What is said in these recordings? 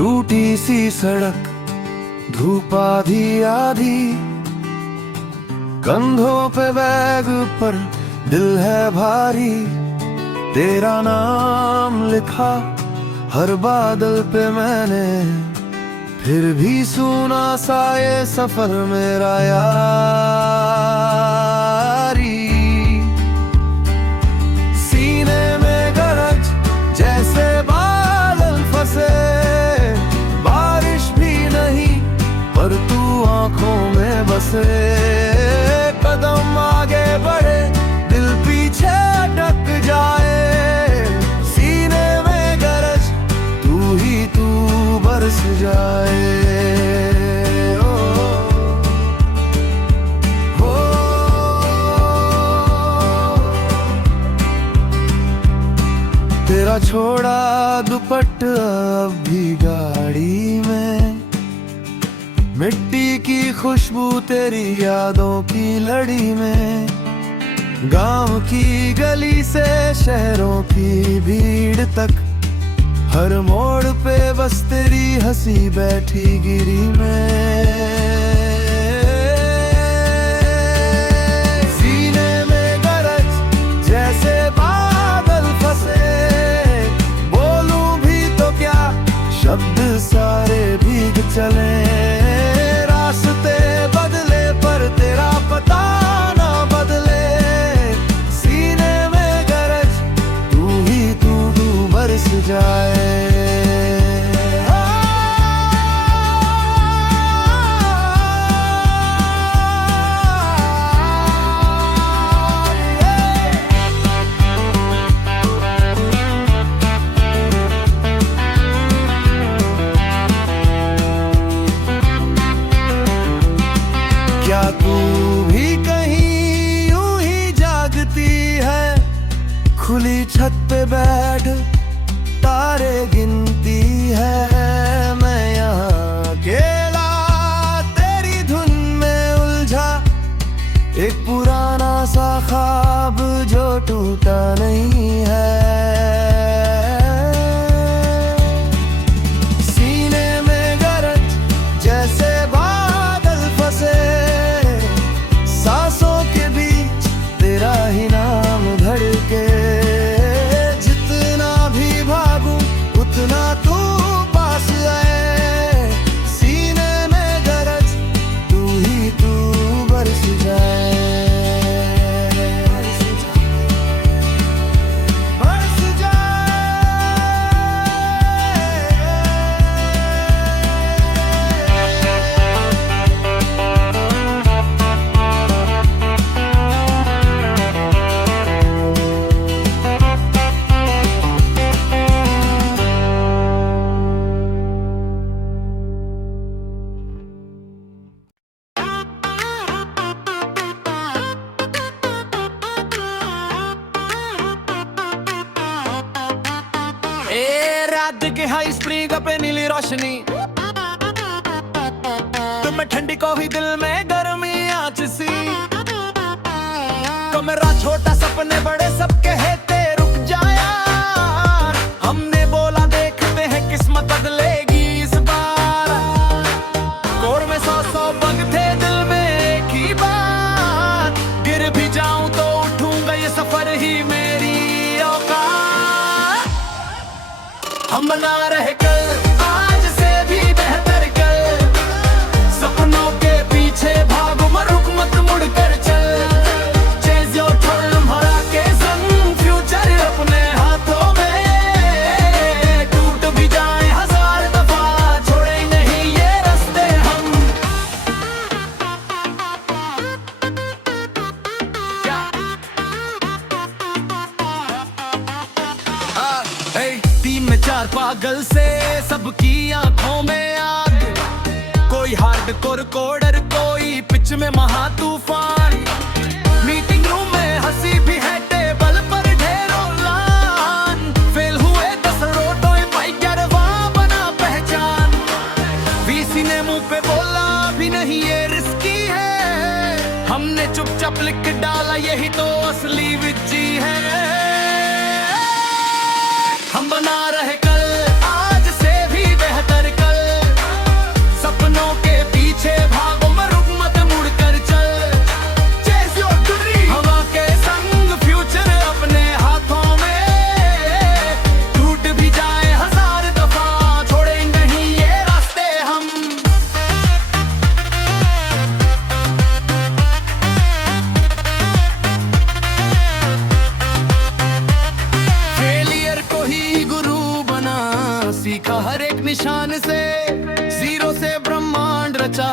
टूटी सी सड़क, धूप आधी आधी, कंधों पे बैग पर दिल है भारी। तेरा नाम लिखा हर बादल पे मैंने, फिर भी सुना सा ये सफर मेरा यारी। सीने में गरज जैसे बादल फंसे, बारिश भी नहीं पर तू आंखों में बसे। कदम आगे बढ़े दिल पीछे अटक जाए, सीने में गरज तू ही तू बरस जाए। तेरा छोड़ा दुपट्टा अब भी गाड़ी में, मिट्टी की खुशबू तेरी यादों की लड़ी में। गांव की गली से शहरों की भीड़ तक, हर मोड़ पे बस तेरी हंसी बैठी गिरी में। सीने में गरज जैसे बादल फंसे, बोलूं भी तो क्या शब्द सारे भीग चले। रास्ते बदले पर तेरा पता ना बदले, सीने में गरज तू ही तू बरस जाए। क्या तू भी कहीं यूं ही जागती है, खुली छत पे बैठ तारे गिनती है। मैं यहाँ अकेला तेरी धुन में उलझा, एक पुराना सा ख्वाब जो टूटा नहीं है। सीने में गरज जैसे बादल फंसे, सांसों के बीच तेरा ही नाम धड़के। जितना भी भागूं उतना तू पास आए, सीने में गरज तू ही तू बरस जाए। बरस रात के हाई स्प्रिंग पे नीली रोशनी, तुम्हें ठंडी कॉफी दिल में गर्मी आँच सी। कमरा छोटा सपने बड़े सब कहते रुक जा यार, हमने बोला देखते हैं किस्मत बदलेगी इस बार। कोर में 100 बग थे दिल में एक ही बात, गिर भी जाऊं तो उठूंगा ये सफर ही मेरी औकात। हम बना रहे कल आज से भी बेहतर कल, सपनों के पीछे भागो रुक मत मुड़ कर चल। चेज योर ड्रीम हरा के संग, फ्यूचर अपने हाथों में। टूट भी जाए 1000 दफा छोड़ेंगे नहीं ये रास्ते हम। टीम में 4 पागल से सबकी आंखों में आग, कोई हार्डकोर कोडर कोई पिच में महा तूफान। मीटिंग रूम में हंसी भी है टेबल पर ढेरों लान, फेल हुए 10 रोटो भाई 11वां बना पहचान। वीसी ने मुंह पे बोला भी नहीं ये रिस्की है, हमने चुपचाप लिख डाला यही तो असली विज्जी है। हम बना रहे कल आज से भी बेहतर सीखा हर एक निशान से, जीरो से ब्रह्मांड रचा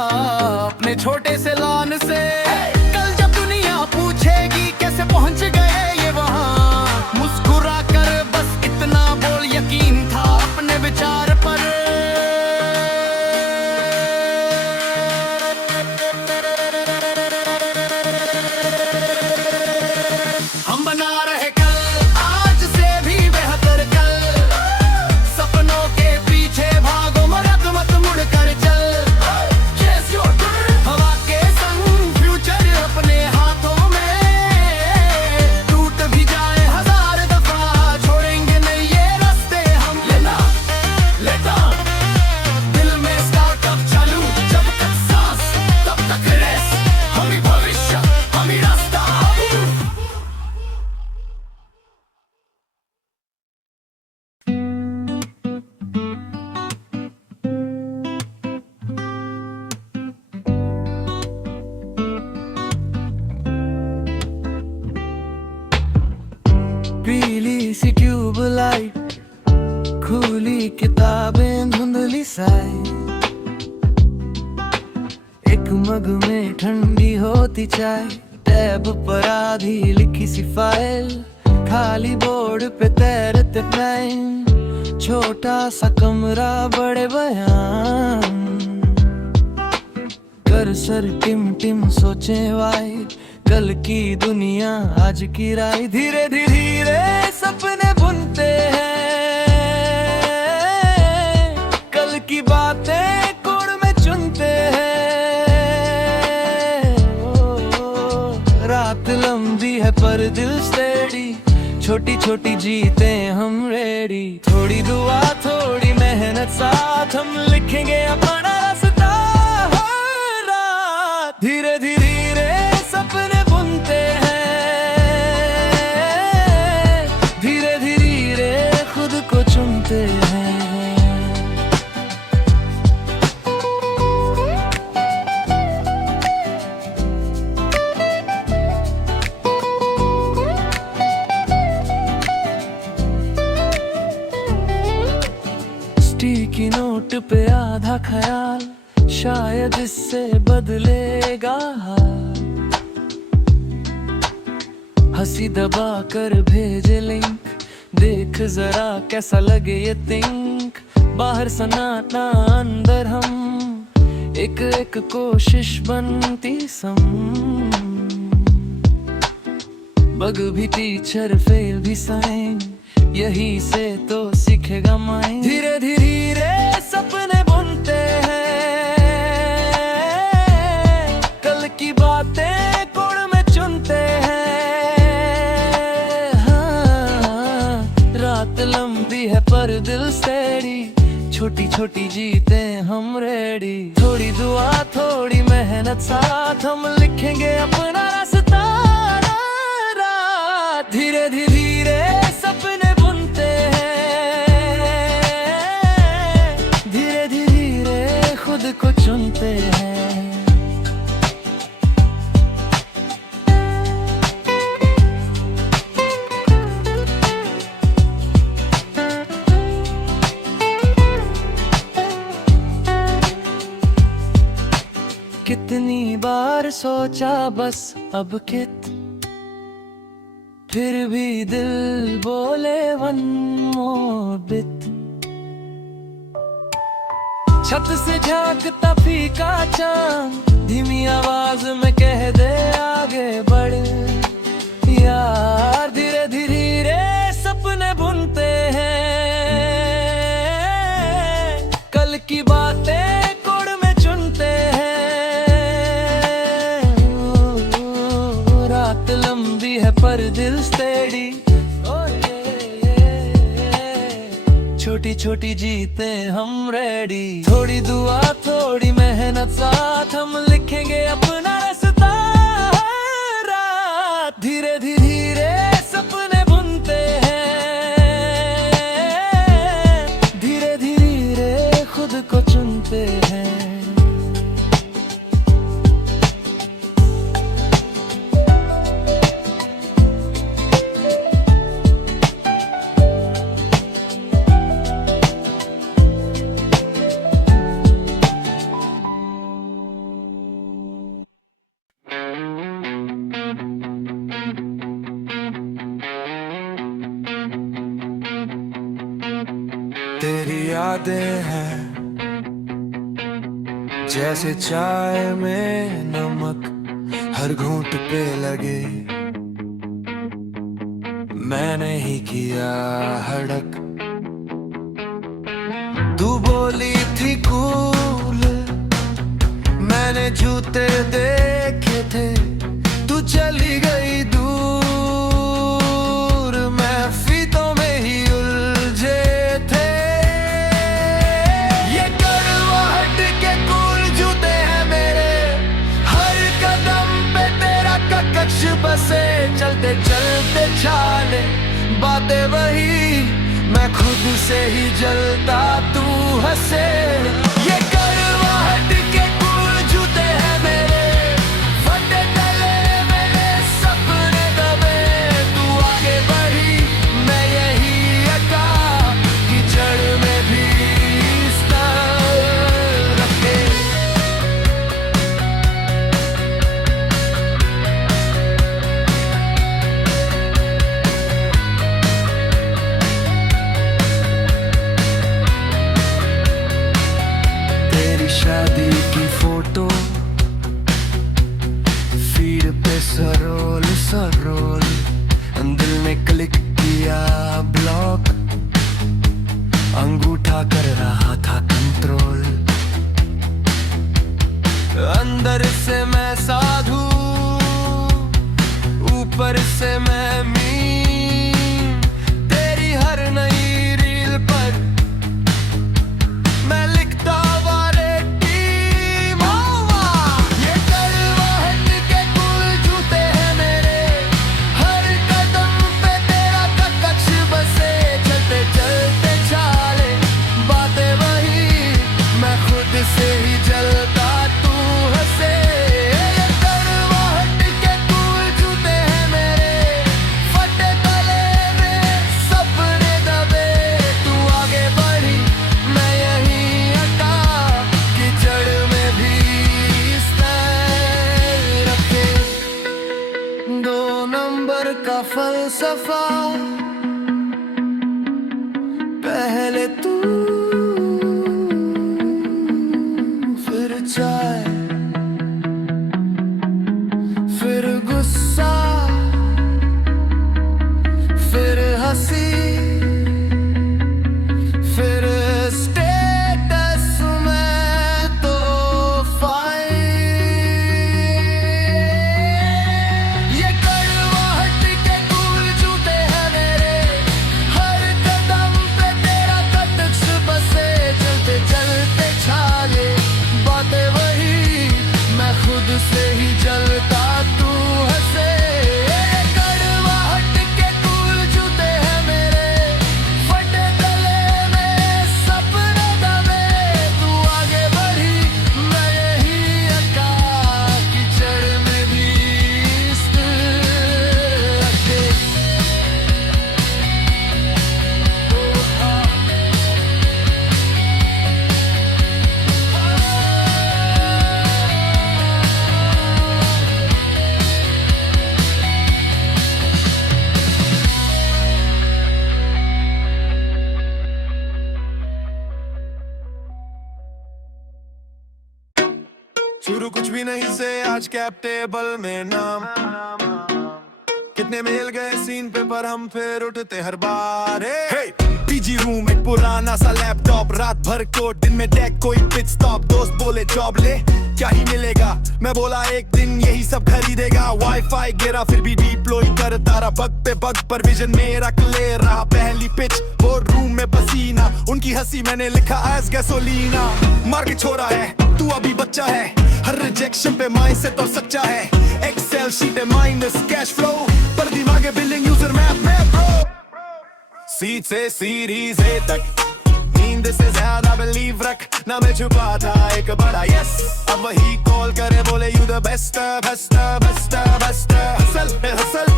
अपने छोटे से लान से। कल जब दुनिया पूछेगी कैसे पहुंच गए ये वहां, मुस्कुरा कर बस इतना बोल, यकीन था अपने विचार पर। हम बना रहे कल, आज से भी बेहतर कल। सपनों के पीछे भागो मत मुड़ कर चल। हवा के संग फ्यूचर अपने हाथों में, टूट भी जाए 1000 दफा छोड़ेंगे नहीं ये रास्ते हम। लेना लेता दिल में स्टार्टअप चालू, जब तक सांस तब तक रेस। हम ही भविष्य, हम ही रास्ता। पीली सी ट्यूब लाइट, खुली किताबें धुंधली साई, एक मग में ठंडी होती चाय, टैब पर आधी लिखी सी फाइल, खाली बोर्ड पे तैरते लाइन, छोटा सा कमरा बड़े बयान, कर्सर टिम टिम सोचे वाई, कल की दुनिया आज की राय। धीरे धीरे सपने बुनते हैं, कल की बातें कोड में चुनते हैं। रात लंबी है पर दिल स्टेडी, छोटी छोटी जीते हम रेडी। थोड़ी दुआ थोड़ी मेहनत साथ, हम लिखेंगे अपना रास्ता हर रात। धीरे धीरे सपने बुनते हैं, धीरे धीरे खुद को चुनते हैं। स्टिकी नोट पे आधा ख्याल, शायद इससे बदलेगा हाल। हंसी दबा कर भेजे लिंक, देख जरा कैसा लगे ये थिंक। बाहर सन्नाटा अंदर हम, एक एक कोशिश बनती सम। बग भी टीचर फेल भी साइन, यही से तो सीखेगा माइंड। धीरे धीरे सपने बुनते हैं, कल की बातें कोड में चुनते हैं। रात लंबी है पर दिल स्टेडी, छोटी छोटी जीते हम रेडी। थोड़ी दुआ थोड़ी मेहनत साथ, हम लिखेंगे अपना रास्ता रात। धीरे धीरे सपने बुनते हैं, धीरे धीरे खुद को चुनते हैं। कितनी बार सोचा बस अब कित, फिर भी दिल बोले वन मोर बिट। छत से झांकता फीका चांद, धीमी आवाज में कह दे आगे बढ़ यार। धीरे धीरे सपने बुनते हैं, कल की बातें कोड में चुनते हैं। रात लंबी है पर दिल स्टेडी, छोटी छोटी जीते हम रेडी। थोड़ी दुआ थोड़ी मेहनत साथ, हम लिखेंगे अपना रास्ता रात। धीरे धीरे सपने बुनते हैं, धीरे धीरे खुद को चुनते हैं। यादें हैं, जैसे चाय में नमक हर घूंट पे लगे। मैंने ही किया हड़क, तू बोली थी कूल, मैंने जूते देखे थे, तू चली गई दूर, मैं फीतों में ही उलझे थे। ये करवाहट के कूल जूते हैं मेरे, हर कदम पे तेरा ककश बसे। चलते चलते चाले बातें वही, मैं खुद से ही जलता तू हंसे। ये करवाहट के कूल जूते हैं मेरे, फटे तले मेरे सपने दबे। तू आगे बढ़ी, मैं यही अका, कीचड़ में भी स्तर रखे। शादी की फोटो फीड पे सरोल सरोल, दिल ने क्लिक किया ब्लॉक, अंगूठा कर रहा था कंट्रोल। अंदर से मैं साधु, ऊपर से मैं मीम, तेरी हर नई रील पर मैं लिखता से ही जलता तू हंसे। ये करवाहट के कूल जूते हैं मेरे, फटे तले में सपने दबे। तू आगे बढ़ी, मैं यही अटा, कीचड़ में भी स्तर रखे। 2 नंबर का फलसफा, पहले तू चाय, फिर गुस्सा, फिर हंसी, फिर स्टेटस में तो ये करवाहट के कूल जूते हैं मेरे, हर कदम पे तेरा कटक्स बसे। चलते चलते छाले बातें वही, मैं खुद से ही जलता तू हंसे। करवाहट के कूल जूते हैं मेरे, फटे तले में सपने दबे। तू आगे बढ़ी, मैं यही अका, कीचड़ में भी स्तर रखे। शुरू कुछ भी नहीं से आज कैप टेबल में नाम, कितने मिल गए सीन पे पर हम फिर उठते हर बार। पीजी रूम एक पुराना सा लैपटॉप, रात भर कोड दिन में डेक, कोई पिट स्टॉप। दोस्त बोले जॉब ले, क्या ही मिलेगा, मैं बोला एक दिन यही सब खरीदेगा। वाईफाई गिरा फिर भी डिप्लॉय करता रहा, बग पे बग पर विजन मेरा क्लियर रहा। पहली पिच बोर्ड रूम में पसीना, उनकी हंसी मैंने लिखा एज गैसोलीना। मार के छोड़ा है तू अभी बच्चा है, हर रिजेक्शन पे माइंडसेट और सच्चा है। एक्सेल शीट है माइनस कैश फ्लो, पर दिमागे बिलिंग यूजर मैप में ब्रो। सीट से सीरीज ए तक, नींद से ज्यादा बिलीव रख, ना मैं छुपा था एक बड़ा यस। अब वही कॉल करे बोले you the best best best best. Hustle पे हसल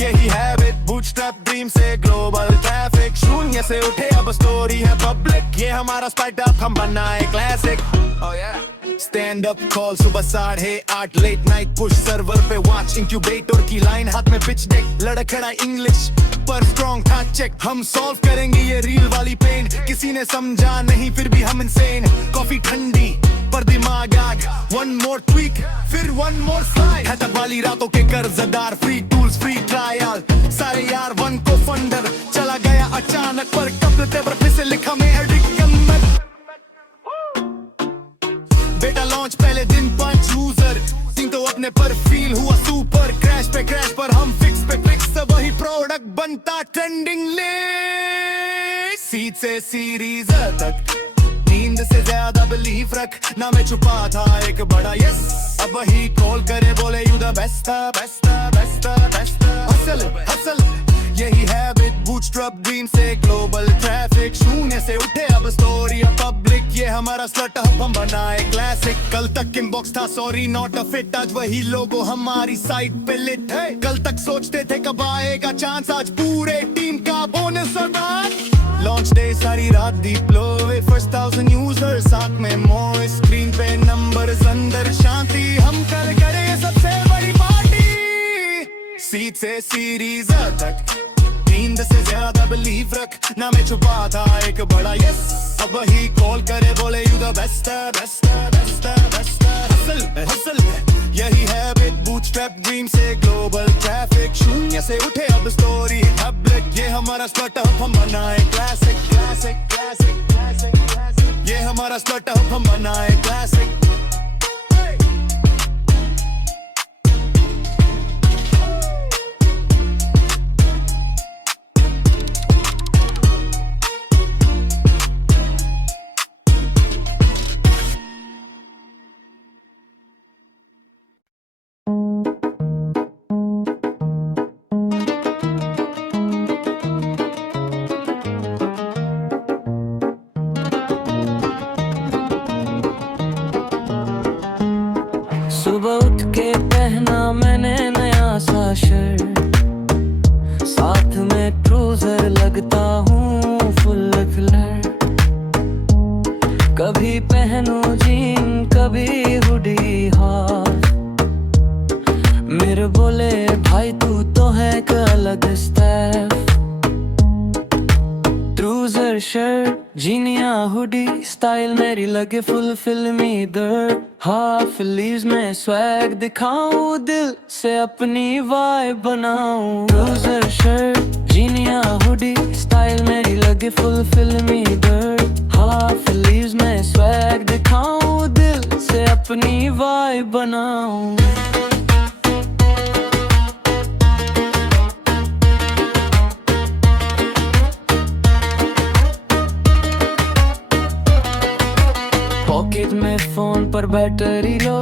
यही हैबिट, बूटस्ट्रैप ड्रीम से ग्लोबल ट्रैफिक। शून्य से उठे अब स्टोरी है पब्लिक, ये हमारा स्पाइक अप, हम बनाए क्लासिक। स्टैंड अप कॉल सुबह 8:30 लेट नाइट पुश सर्वर पे वॉच इंक्यूबेटर की लाइन हाथ में पिच डेक लड़खड़ा इंग्लिश पर स्ट्रॉन्ग था चेक हम सॉल्व करेंगे ये रील वाली पेन किसी ने समझा नहीं फिर भी हम इंसेन कॉफी ठंडी पर दिमाग आग वन मोर ट्वीक फिर वन मोर स्लाइड हैदर वाली रातों के कर्जदार फ्री टूल्स फ्री ट्रायल सारे यार वन को फंडर चला गया अचानक पर कब तेवर फिर से लिखा में एडिक्शन बेटा लॉन्च पहले दिन 5 यूजर सिंह तो अपने पर फील हुआ सुपर क्रैश पे क्रैश पर हम फिक्स पे फिक्स वही प्रोडक्ट बनता ट्रेंडिंग लिस्ट सीट से सीरीज तक नींद से ज्यादा बिलीफ रख ना मैं छुपा था एक बड़ा यस अब वही कॉल करे बोले you the best best best best hustle hustle यही हैबिट बूटस्ट्रैप ड्रीम से ग्लोबल ट्रैफिक शून्य से उठे अब स्टोरी पब्लिक ये हमारा स्टार्टअप हम बनाए क्लासिक कल तक इनबॉक्स था सॉरी नॉट अ फिट आज वही लोगो हमारी साइट पे लिट है कल तक सोचते थे कब आएगा चांस आज पूरे टीम का बोनस और बात लॉन्च डे सारी रात डीप लो फर्स्ट 1000 यूजर साथ में मोर स्क्रीन पे नंबर्स अंदर शांति हम कल करे सबसे बड़ी पार्टी सीट से सीरीज तक नींद से ज्यादा बिलीव रख ना मैं छुपा था एक बड़ा यस अब वही कॉल करे बोले you the best best best best hustle hustle यही हैबिट बूटस्ट्रैप ड्रीम से ग्लोबल ट्रैफिक शून्य से उठे अब स्टोरी पब्लिक ये हमारा स्टार्टअप हम बनाए classic classic classic classic classic ये हमारा स्टार्टअप हम बनाए क्लासिक सुबह उठ के पहना मैंने नया सा शर्ट साथ में ट्राउजर लगता हूँ फुल कलर कभी पहनूं जीन कभी हुडी हाफ मेरे बोले भाई तू तो है एक अलग स्टाइल ट्राउजर शर्ट जीनिया हुडी स्टाइल मेरी लगे फुल फिल्मी दर्द हाफ लीव्स में स्वैग दिखाऊं दिल से अपनी वाइब बनाऊं ट्राउजर शर्ट जीनिया हुडी स्टाइल मेरी लगे फुल फिल्मी दर्द हाफ लीव्स में स्वैग दिखाऊं दिल से अपनी वाइब बनाऊं पॉकेट में फोन पर बैटरी लो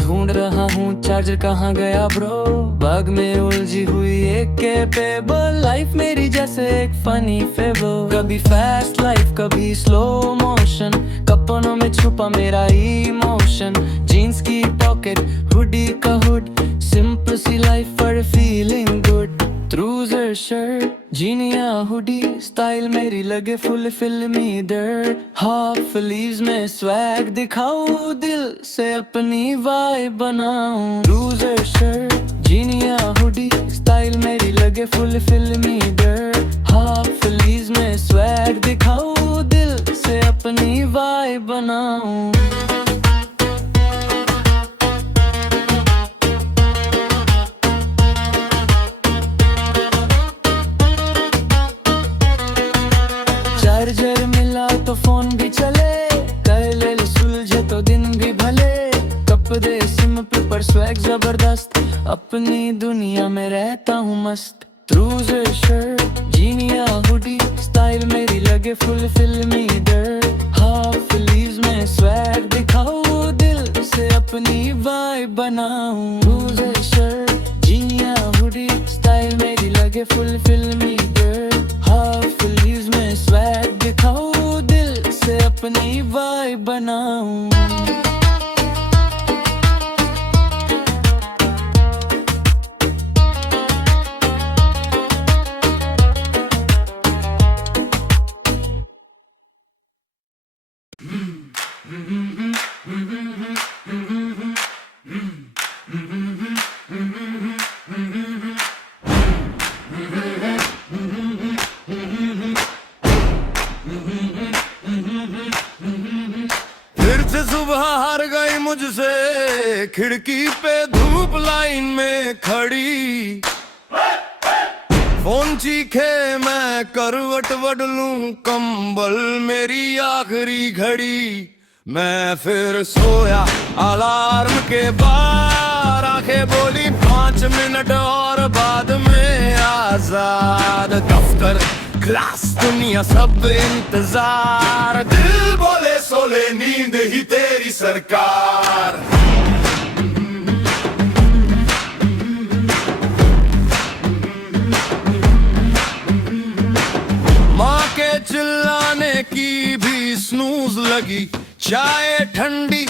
ढूंढ रहा हूँ चार्जर कहाँ गया ब्रो बैग में उलझी हुई एक केपेबल लाइफ मेरी जैसे एक फनी फेबल कभी फास्ट लाइफ कभी स्लो मोशन कपनों में छुपा मेरा इमोशन जीन्स की पॉकेट हुडी का हुड सिंपल सी लाइफ पर फीलिंग गुड ट्राउजर शर्ट जीनिया हुडी स्टाइल मेरी लगे फुल फिल्मी दर्द हाफ लीव्स में स्वैग दिखाऊं दिल से अपनी वाइब बनाऊं ट्राउजर शर्ट जीनिया हुडी स्टाइल मेरी लगे फुल फिल्मी दर्द हाफ लीव्स में स्वैग दिखाऊं दिल से अपनी वाइब बनाऊं चार्जर मिला तो फोन भी चले कर ले सुलझे तो दिन भी भले कप दे सिम पे पर स्वैग जबरदस्त अपनी दुनिया में रहता हूँ मस्त ट्राउजर शर्ट जीनिया हुडी स्टाइल मेरी लगे फुल फिल्मी दर्द हाफ लीव्स में स्वैग दिखाऊं दिल से अपनी वाइब बनाऊं ट्राउजर शर्ट जीनिया हुडी स्टाइल मेरी लगे फुल फिल्मी दर्द हाफ लीव्स में स्वैग दिखाऊं दिल से अपनी वाइब बनाऊं से सुबह हार गई मुझसे, खिड़की पे धूप लाइन में खड़ी। फोन चीखे मैं करवट बदलूं, कंबल मेरी आखिरी घड़ी। मैं फिर सोया अलार्म के बाद, आंखें बोली 5 मिनट और बाद में आजाद। दफ्तर क्लास दुनिया सब इंतजार, दिल बोले सोले नींद ही तेरी सरकार। माँ के चिल्लाने की भी स्नूज लगी, चाय ठंडी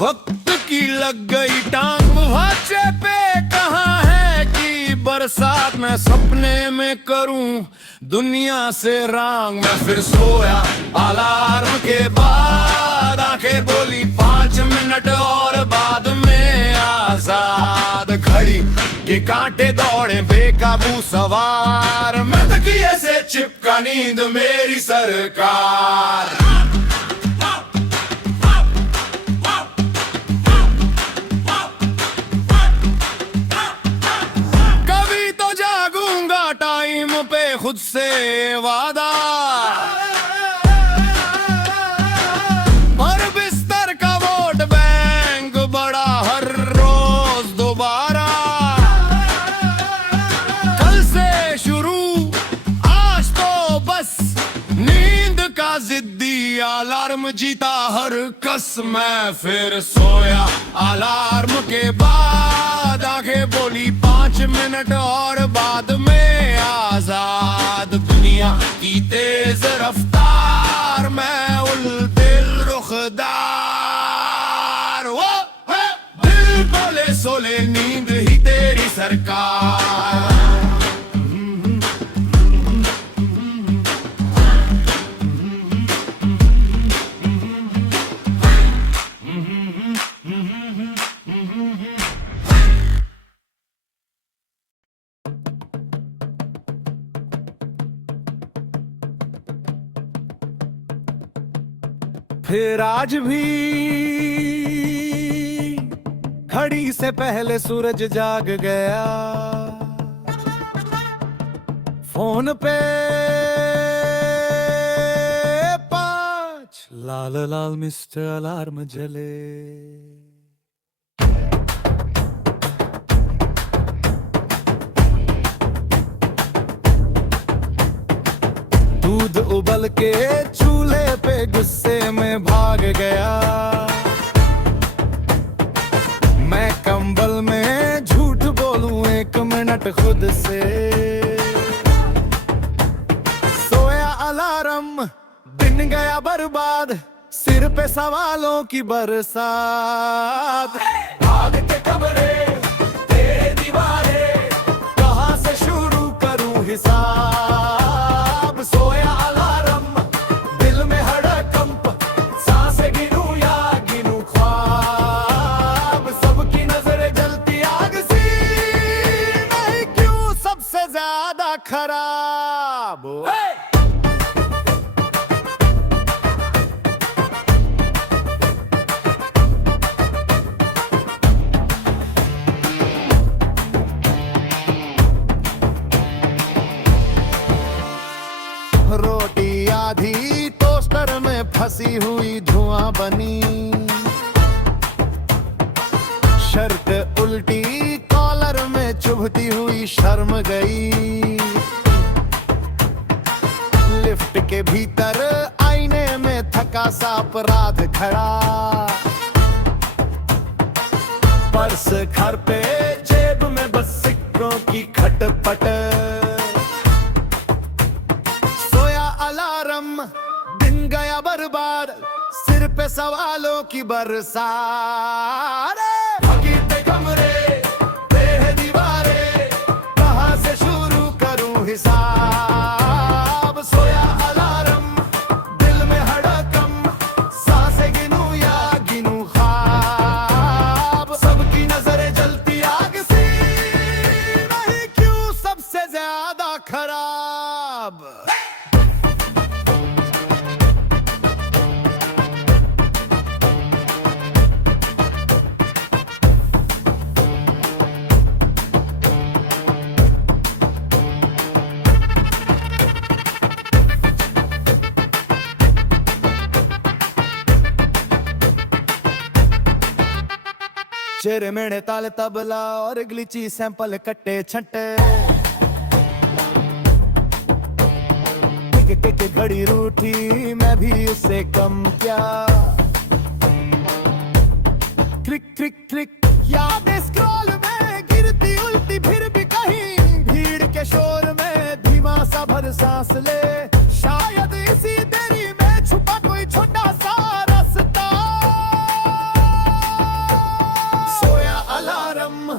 वक्त की लग गई टांग। मुहाचे पे कहाँ है कि बरसात में सपने में करूं दुनिया से रांग। मैं फिर सोया अलार्म के बाद, आंखें बोली 5 मिनट और बाद में आजाद। घड़ी के कांटे दौड़े बेकाबू सवार, मैं तकिए से चिपका नींद मेरी सरकार। खुद से वादा, और बिस्तर का वोट बैंक बड़ा हर रोज दोबारा। कल से शुरू आज तो बस, नींद का जिद्दी अलार्म जीता हर कस। मैं फिर सोया अलार्म के बाद, आंखें बोली 5 मिनट और बाद में आजाद। दुनिया की तेज रफ्तार, मैं उल दिल रुखदार। वो है दिल बोले सोले नींद ही तेरी सरकार। फिर आज भी घड़ी से पहले सूरज जाग गया। फोन पे 5 लाल लाल मिस्टर अलार्म जले। दूध उबल के चूल्हे पे गुस्से में भाग गया। मैं कंबल में झूठ बोलूं 1 मिनट खुद से। सोया अलार्म दिन गया बर्बाद, सिर पे सवालों की बरसात। भाग के कमरे तेरे दीवारे, कहाँ से शुरू करूं हिसाब। सोया अलार्म दिल में हड़कंप, सांसें गिनूं या गिनूं ख्वाब। सबकी नजरें जलती आग सी, नहीं क्यों सबसे ज्यादा खराब। रोटी आधी टोस्टर में फंसी हुई धुआं बनी। शर्ट उल्टी कॉलर में चुभती हुई शर्म गई। लिफ्ट के भीतर आईने में थका सा अपराध खड़ा। पर्स घर पे जेब में बस सिक्कों की खटपट। दिन गया बर्बाद, सिर पे सवालों की बरसात। भगीते कमरे बेह दीवारे, कहाँ से शुरू करूं हिसाब। सोया अलार्म दिल में हड़कंप, सांसें गिनूं या गिनूं ख्वाब। सबकी नजरें जलती आग सी, नहीं क्यों सबसे ज्यादा खराब। चेहरे मेरे ताल तबला और ग्लिची सैंपल कट्टे छट्टे टिक घड़ी रूठी मैं भी उससे कम क्या क्रिक क्रिक क्रिक यादें स्क्रॉल में गिरती उल्टी फिर भी कहीं भीड़ के शोर में धीमा सा भर सांस ले शायद इसी देरी में छुपा कोई छोटा सा रास्ता सोया अलार्म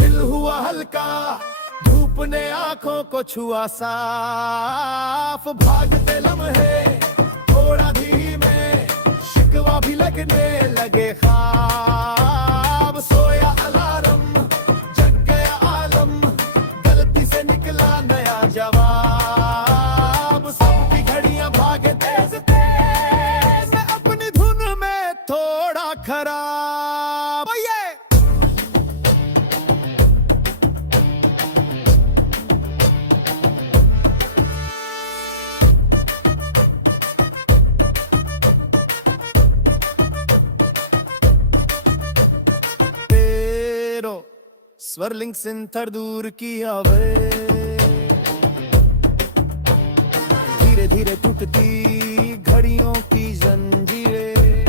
दिल हुआ हल्का धूप ने आंखों को छुआ साफ भागते लम्हे थोड़ा धीमे शिकवा भी लगने लगे ख्वाब सोया अलार्म जग गया आलम गलती से निकला नया जवाब सबकी घड़ियां भागे तेज तेज मैं अपनी धुन में थोड़ा खराब स्वर्लिंग सिंथर दूर की आवे धीरे धीरे टूटती घड़ियों की जंजीरें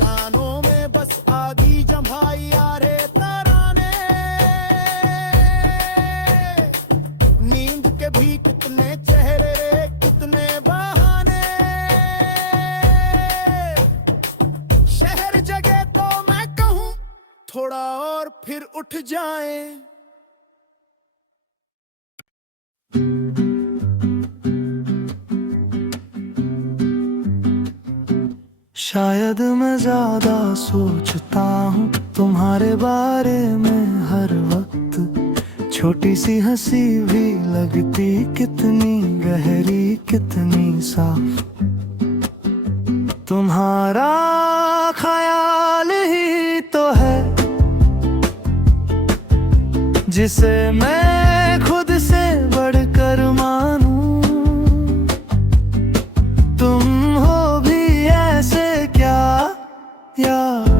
कानों में बस आधी जम्हाई आ रे तराने नींद के भी कितने चेहरे रे कितने बहाने शहर जगे थोड़ा और फिर उठ जाए शायद मैं ज्यादा सोचता हूँ तुम्हारे बारे में हर वक्त छोटी सी हंसी भी लगती कितनी गहरी कितनी साफ तुम्हारा ख्याल ही तो है जिसे मैं खुद से बढ़कर मानूं तुम हो भी ऐसे क्या यार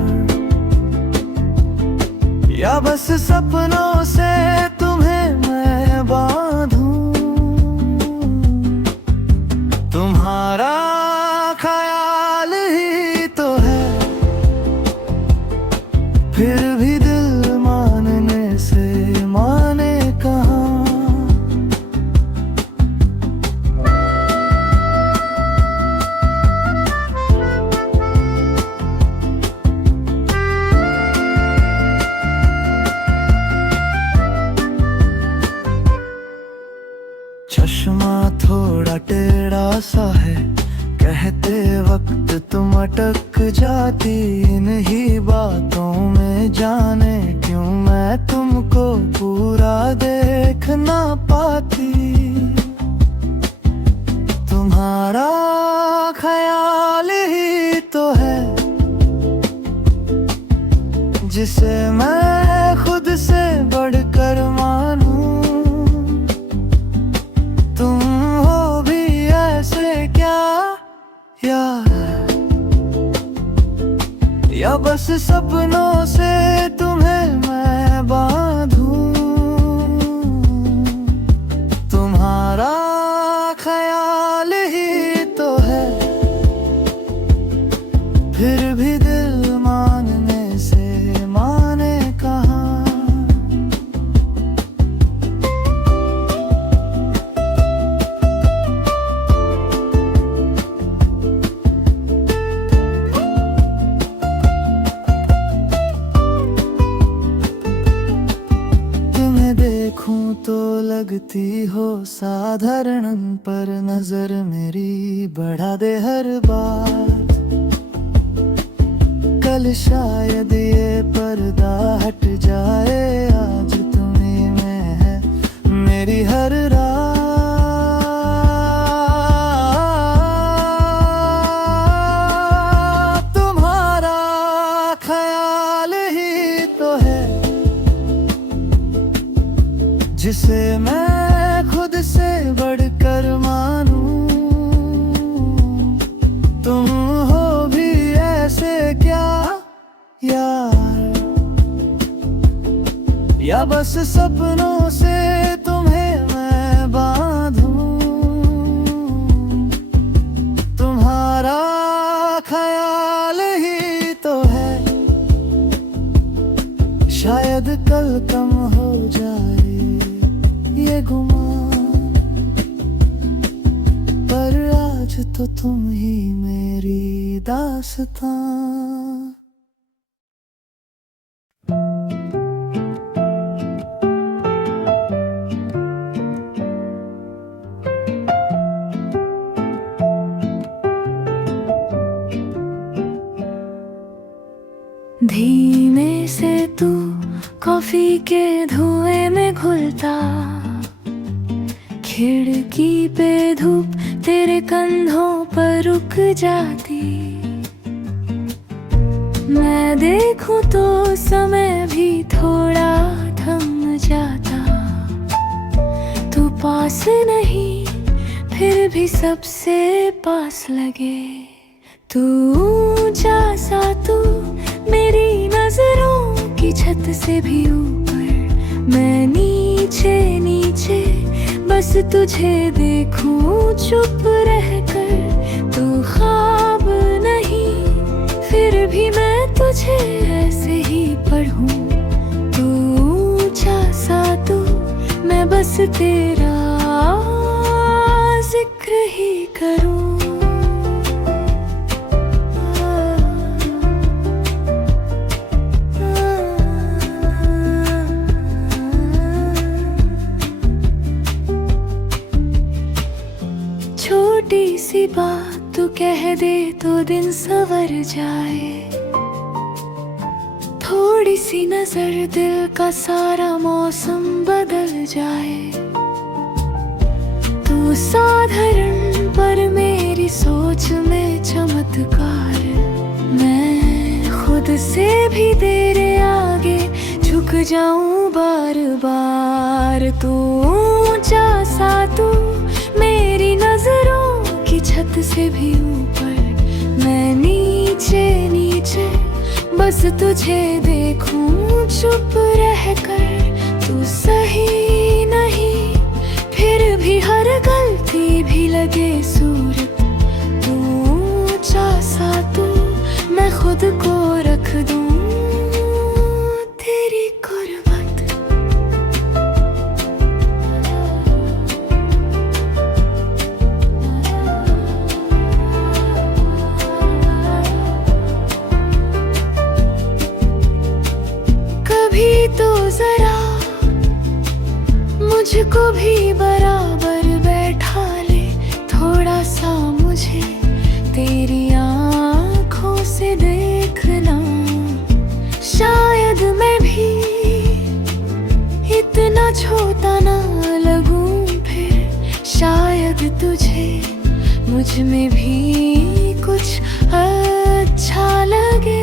या बस सपनों से तुम्हें मैं बांधूं तुम्हारा ख्याल ही तो है फिर भी दिल मानने से माने कहाँ चश्मा थोड़ा टेढ़ा सा है कहते वक्त तुम अटक जाती इन्हीं बातों में जाने क्यों मैं तुमको पूरा देख ना पाती तुम्हारा ख्याल ही तो है जिसे मैं खुद से बढ़कर मानूं तुम हो भी ऐसे क्या या बस सपनों से तुम्हें मैं बांधूं तुम्हारा ख्याल ही तो है फिर भी दिल मानने से माने कहाँ तो लगती हो साधारण पर नजर मेरी बढ़ा दे हर बात कल शायद ये पर्दा हट जाए आज तुम्हीं में है मेरी हर रात तुम्हारा ख्याल ही तो है जिसे मैं खुद से बढ़कर मानूं तुम हो भी ऐसे बस सपनों से तुम्हें मैं बांधूं, तुम्हारा ख्याल ही तो है, शायद कल कम हो जाए ये गुमान, पर आज तो तुम ही मेरी दास्तां। धीमे से तू कॉफी के धुएं में घुलता, खिड़की पे धूप तेरे कंधों पर रुक जाती। मैं देखूं तो समय भी थोड़ा थम जाता, तू पास नहीं फिर भी सबसे पास लगे। तू ऊंचा सा तू मेरी नजरों की छत से भी ऊपर, मैं नीचे नीचे बस तुझे देखूं चुप रहकर। तू ख्वाब नहीं फिर भी मैं तुझे ऐसे ही पढ़ूं। तू ऊंचा सा तू मैं बस तेरा जिक्र ही करूं। छोटी सी बात तू कह दे तो दिन संवर जाए, थोड़ी सी नजर दिल का सारा मौसम बदल जाए। तू साधारण पर मेरी सोच में चमत्कार, मैं खुद से भी तेरे आगे झुक जाऊं बार बार। तू ऊंचा सा तू मेरी नजरों की छत से भी ऊपर, मैं नीचे नीचे बस तुझे देखूं चुप रहकर। तू सही नहीं फिर भी हर गलती भी लगे सूरत। तू ऊंचा सा तू मैं खुद को रख दूं तेरी कुर्बत। तो जरा मुझको भी बराबर बैठा ले, थोड़ा सा मुझे तेरी आँखों से देखना। शायद मैं भी इतना छोटा ना लगूं फिर, शायद तुझे मुझ में भी कुछ अच्छा लगे।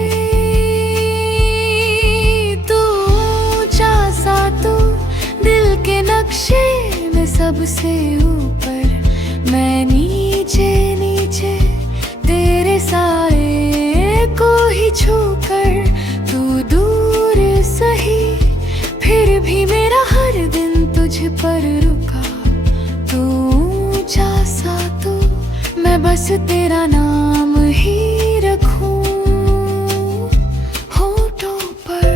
दिल के नक्शे में सबसे ऊपर, मैं नीचे नीचे तेरे साए को ही छूकर। तू दूर सही फिर भी मेरा हर दिन तुझ पर रुका। तू ऊंचा सा तू मैं बस तेरा नाम ही रखूं होठों पर।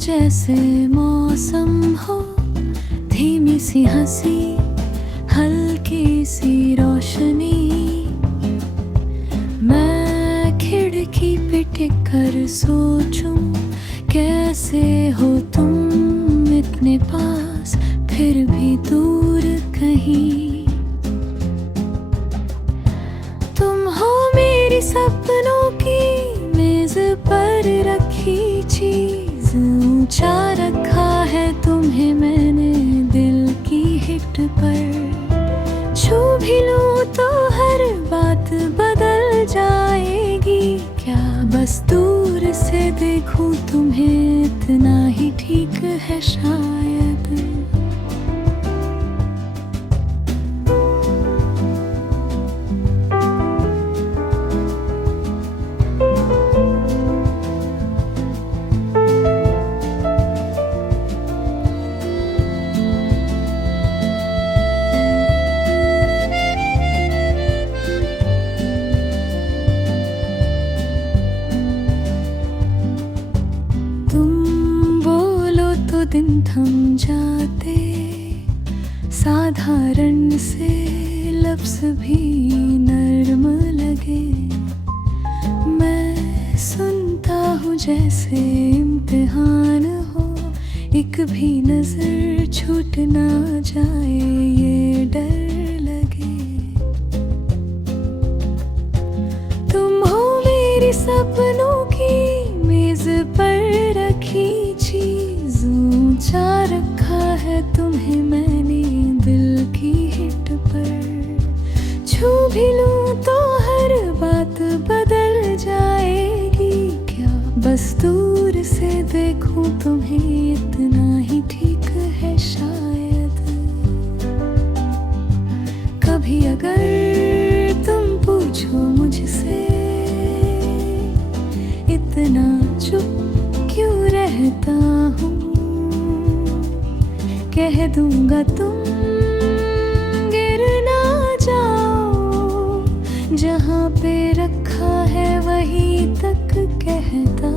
जैसे मौसम हो, धीमी सी हंसी हल्की सी रोशनी। मैं खिड़की पे टिक कर सोचूं कैसे हो तुम इतने पास फिर भी दूर कहीं। तुम हो मेरी सपनों की मेज़ पर रखी चीज, ऊंचा रखा है तुम्हें मैंने दिल की हिट पर। छू भी लूं तो हर बात बदल जाएगी क्या, बस दूर से देखूं तुम्हें इतना ही ठीक है शायद। दिन थम जाते, साधारण से लफ्ज भी नर्म लगे। मैं सुनता हूँ जैसे इम्तिहान हो, एक भी नजर छूट ना जाए ये डर लगे। तुम हो मेरी सपनों की मेज पर रखी चीज, ऊंचा रखा है तुम्हें मैंने दिल की हिट पर। छू भी लूं तो हर बात बदल जाएगी क्या, बस दूर से देखूं तुम्हें इतना ही ठीक है शायद। कभी अगर तुम पूछो मुझसे इतना चुप क्यों रहता हूँ, कह दूंगा तुम गिर ना जाओ, जहाँ पे रखा है वहीं तक कहता